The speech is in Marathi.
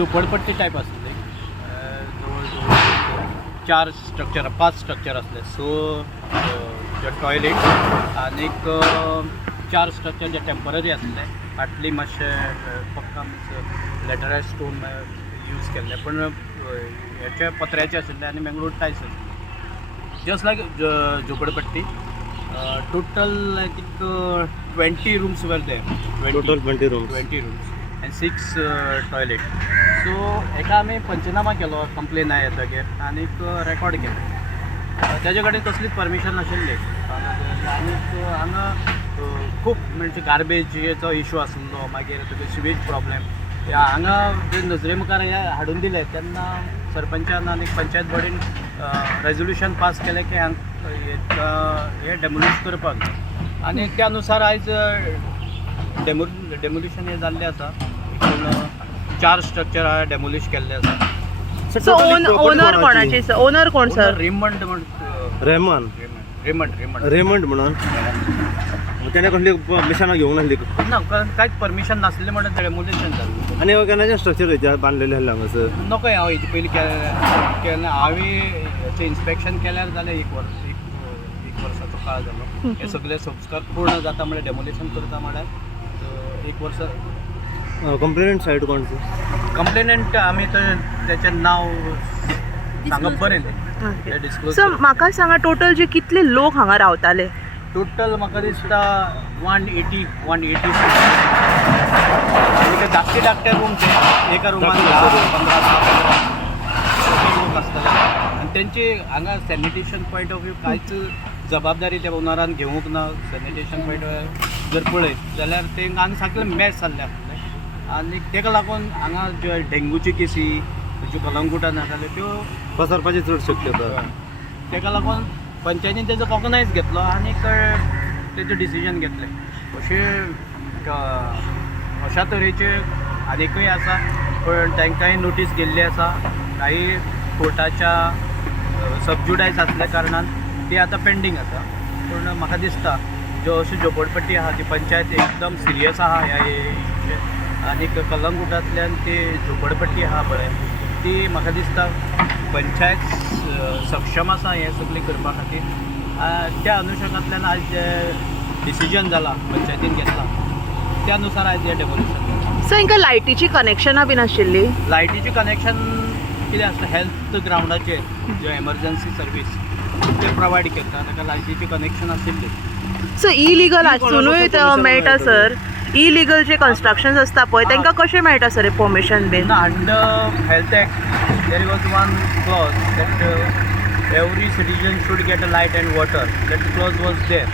झोपडपट्टी टाईप असले जवळजवळ 5 स्ट्रक्चर असले. सो टॉयलेट आणि 4 स्ट्रक्चर जे टेम्पररी असले. फाटली मातशें पक्का लॅटरायज स्टोन यूज केल्ले पण हेचे पत्र्याचे आशिल्ले आनी मेंगलोर टायल्स आशिल्ले. जस्ट लायक झोपडपट्टी. टोटल आय थिंक 20 रूम्स वर दे. Total 20 rooms and 6 toilet. So हेका आमी पंचनामा केलो, कंप्लेन आयले तागे आनी रेकॉर्ड केलें. तेजे कडेन कसलीच परमिशन नाशिल्ली आनी हांगा खूब म्हणजे गार्बेजीचो इशू आसलो. मागीर तुगे सिवेज प्रॉब्लेम हांगा नजरे मुखार हे हाडून दिले तेन्ना सरपंचान आनी पंचायत बॉडीन रेजोल्युशन पास केलें की हे डेमोलिश करपाक. आनी त्या अनुसार आयज डेमोलिशन हे जाल्लें आसा. 4 स्ट्रक्चर डेमोलिश केल्ले आसा. सो ओनर कोणाचे सर? ओनर कोण सर? रेमंड म्हणून त्याने कसली परमिशन घेवंक नासली ना, कांयच परमिशन नासलें म्हणून डेमोलिशन जालें. आनी केन्नाचे स्ट्रक्चर हेचे बांदलेले आसले हांगासर? नकय हांव हेजे पयलीं केलें. हांवें हेचें इन्स्पेक्शन केल्यार जालें एक वर्साचो काळ जालो. हे सगळे संस्कार पूर्ण जाता म्हळ्यार डेमोलिशन करता म्हळ्यार 1 वर्स. कंप्लेनंट सायड कोण सर? कंप्लेनंट आमी तेचें नांव सांगप बरें तें डिस्क्लोज. सर म्हाका सांगा टोटल जे कितले लोक हांगा रावताले? टोटल म्हाका दिसता 180 आनी ते धाकटे रूम ते एका रुमान 10-15 लोक आसतले. आनी तेंची हांगा सॅनिटेशन पॉयंट ऑफ व्यू कांयच जबाबदारी त्या ओनरान घेवंक ना. सॅनिटेशन पॉयंट जर पळयत जाल्यार ते हांगा सारकें मॅस जाल्लें आसलें. आनी ताका लागून हांगा ज्यो डेंगूची केसी ज्यो कलंगुटान आसताल्यो त्यो पसरपाची चड शक्यता. ताका लागून पंचायतीन तेजो कॉग्नायज घेतलो आनी तेजें डिसिजन घेतलें. अशा तरेचे आनीकय आसा पण तांकांय नोटीस दिल्ली आसा. काही कोर्टाच्या सबज्युडायज आसल्या कारणान ती आतां पेंडींग आसा. पूण म्हाका दिसता ज्यो अश्यो झोपडपट्टी आहा ती पंचायत एकदम सिरियस आहा ह्या इशूचेर. आनी कलंगुटांतल्यान ती झोपडपट्टी आहा पळय ती म्हाका दिसता पंचायत सक्षम आसा हें सगळें करपा खातीर. त्या अनुशंगांतल्यान आयज जे डिसिजन जाला पंचायतीन घेतला त्या अनुसार आयज हें डेमोलिशन. सर हिंका लायटीची कनेक्शनां बीन आशिल्ली? लायटीची कनेक्शन कितें आसता हेल्थ ग्रावंडाचेर जे एमर्जन्सी सर्वीस ते प्रोवायड करता ताका लायटीची कनेक्शन आशिल्ली. सो इलिगल आसुनूय मेळटा सर? इलिगल जे कन्स्ट्रक्शन्स आसता पळय तांकां कशें मेळटा सर परमिशन बीन? Under health act there was one clause that every citizen should get a light and water. That clause was there.